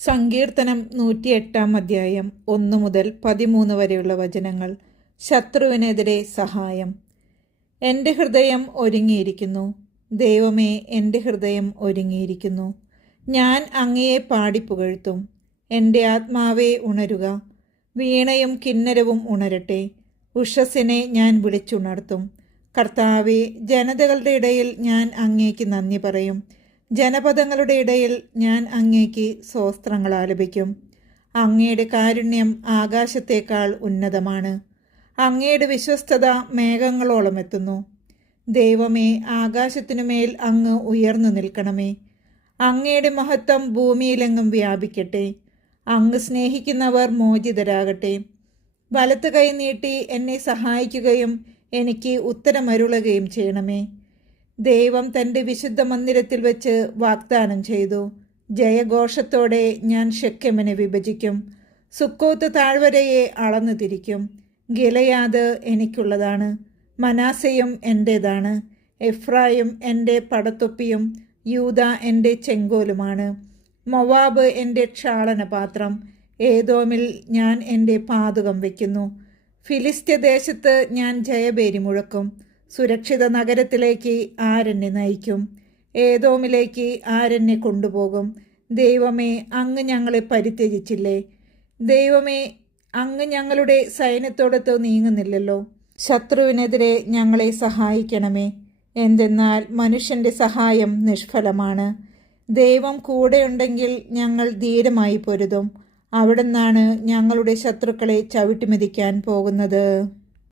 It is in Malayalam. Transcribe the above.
സങ്കീർത്തനം 108 അധ്യായം 1 മുതൽ 13 വരെയുള്ള വചനങ്ങൾ. ശത്രുവിനെതിരെ സഹായം. എൻ്റെ ഹൃദയം ഒരുങ്ങിയിരിക്കുന്നു, ദൈവമേ, എൻ്റെ ഹൃദയം ഒരുങ്ങിയിരിക്കുന്നു. ഞാൻ അങ്ങയെ പാടിപ്പുകഴ്ത്തും. എൻ്റെ ആത്മാവേ ഉണരുക, വീണയും കിന്നരവും ഉണരട്ടെ. ഉഷസ്സിനെ ഞാൻ വിളിച്ചുണർത്തും. കർത്താവേ, ജനതകളുടെ ഇടയിൽ ഞാൻ അങ്ങേക്ക് നന്ദി പറയും. ജനപദങ്ങളുടെ ഇടയിൽ ഞാൻ അങ്ങേക്ക് സ്തോത്രങ്ങൾ ആലപിക്കും. അങ്ങയുടെ കാരുണ്യം ആകാശത്തേക്കാൾ ഉന്നതമാണ്. അങ്ങയുടെ വിശ്വസ്തത മേഘങ്ങളോളം എത്തുന്നു. ദൈവമേ, ആകാശത്തിനുമേൽ അങ്ങ് ഉയർന്നു നിൽക്കണമേ. അങ്ങയുടെ മഹത്വം ഭൂമിയിലെങ്ങും വ്യാപിക്കട്ടെ. അങ്ങ് സ്നേഹിക്കുന്നവർ മോചിതരാകട്ടെ. വലത്ത് കൈ നീട്ടി എന്നെ സഹായിക്കുകയും എനിക്ക് ഉത്തരമരുളുകയും ചെയ്യണമേ. ദൈവം തൻ്റെ വിശുദ്ധ മന്ദിരത്തിൽ വെച്ച് വാഗ്ദാനം ചെയ്തു, ജയഘോഷത്തോടെ ഞാൻ ശെക്കെമിനെ വിഭജിക്കും, സുക്കോത്ത് താഴ്വരയെ അളന്നു തിരിക്കും. ഗിലെയാദ് എനിക്കുള്ളതാണ്, മനാസയും എൻ്റേതാണ്. എഫ്രായിം എൻ്റെ പടത്തൊപ്പിയും യൂദാ എൻ്റെ ചെങ്കോലുമാണ്. മൊവാബ് എൻ്റെ ക്ഷാളനപാത്രം. ഏദോമിൽ ഞാൻ എൻ്റെ പാതുകം വയ്ക്കുന്നു. ഫിലിസ്ത്യ ദേശത്ത് ഞാൻ ജയഭേരി മുഴക്കും. സുരക്ഷിത നഗരത്തിലേക്ക് ആരെന്നെ നയിക്കും? ഏദോമിലേക്ക് ആരെന്നെ കൊണ്ടുപോകും? ദൈവമേ, അങ്ങ് ഞങ്ങളെ പരിത്യജിച്ചില്ലേ? ദൈവമേ, അങ്ങ് ഞങ്ങളുടെ സൈന്യത്തോടൊത്ത് നീങ്ങുന്നില്ലല്ലോ. ശത്രുവിനെതിരെ ഞങ്ങളെ സഹായിക്കണമേ. എന്തെന്നാൽ മനുഷ്യൻ്റെ സഹായം നിഷ്ഫലമാണ്. ദൈവം കൂടെയുണ്ടെങ്കിൽ ഞങ്ങൾ ധീരമായി പൊരുതും. അവിടുന്നാണ് ഞങ്ങളുടെ ശത്രുക്കളെ ചവിട്ടിമെതിക്കാൻ പോകുന്നത്.